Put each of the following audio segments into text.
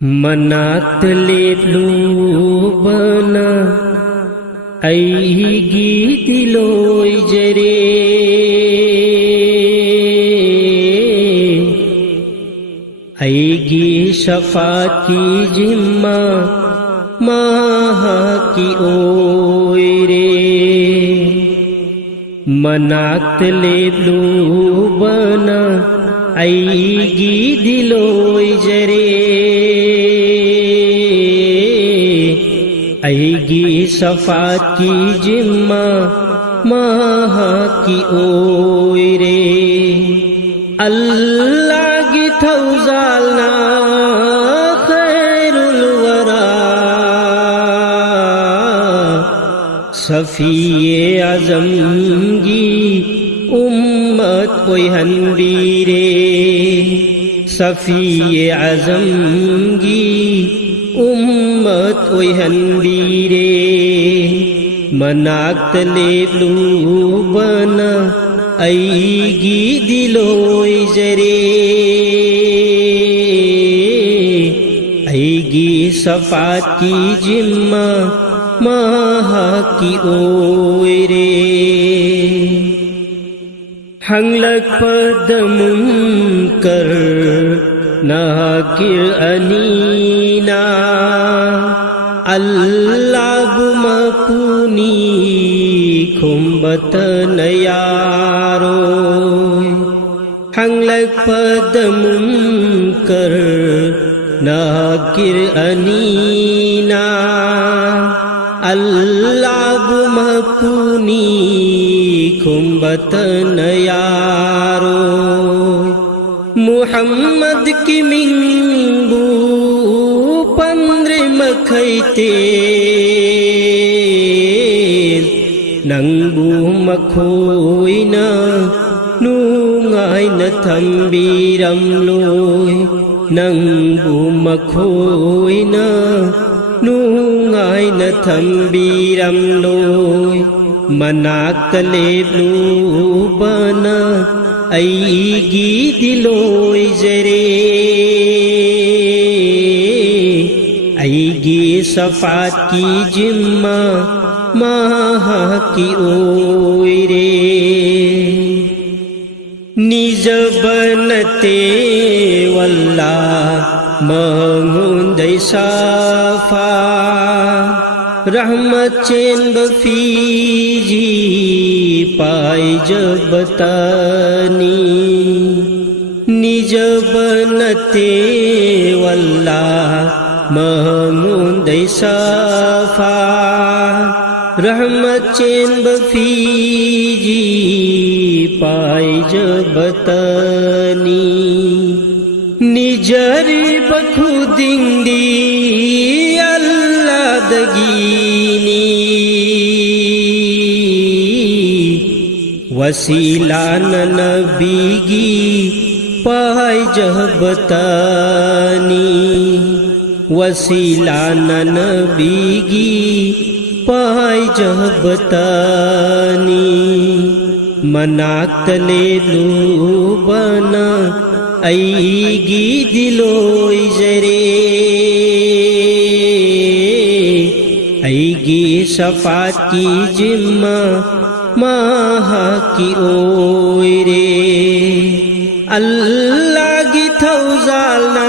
मनातले लुबना ऐगी दिलोय जरे ऐगी शफात की जिम्मा माहा की ओय रे मनातले लुबना ऐगी दिलोय जरे ऐगी शफात की जिम्मा माहा की ओय रे अल्लाह की थौजालना खैरुल वरा सफिये आजम की उम्मत कोई हनबीरे सफिये आजम की उम्मत कोई हनबीरे मनातले लुबना ऐगी दिलोय जरे ऐगी शफात की जिम्मा माहा की ओय रे हंगलक पदमुंकर नाकिर अनीना अल्लाह मपुनी खुम्बत नयारो हंगलक पदमुंकर नाकिर अनीना अल्लाह मपुनी खुम्बत नयारो मुहम्मद की मिंगू पंद्रे मखैते नंगू मखोइना नुंगाय न थम्बीरम लोय नंगू मखोइना नुंगाय न थम्बीरम लोय मनातले लुबना ऐगी दिलोय जरे ऐगी शफात की जिम्मा माहा की ओय रे निज बनते वल्लाह मंगुंदै साफा रहमत चेन बफीजी पाय जबतानी निज बनते वल्लाह महमुंदै साफा रहमत चेन बफीजी पाय जबतानी निजरी बखुदिंदी अल्लाह दगीनी वसीला नबीगी पाय जबतानी वसीला नबीगी पाय जबतानी मनातले लुबना ऐगी दिलोय जरे ऐगी शफात की जिम्मा माहा की ओय रे अल्लाह की थौजालना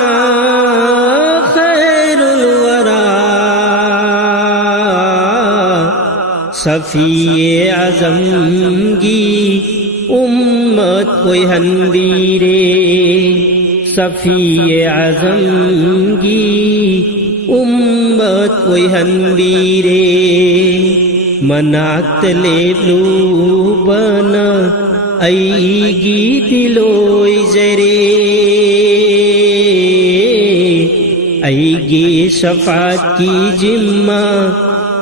खैरुल वरा सफिये आजम की उम्मत कोई हनबीरे सफिये आजम की उम्मत कोई हनबीरे मनातले लुबना ऐगी दिलोय जरे ऐगी शफात की जिम्मा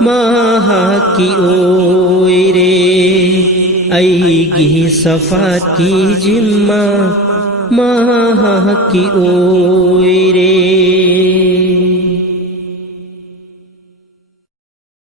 माहा की ओय रे ऐगी शफात की जिम्मा माहा की ओय रे।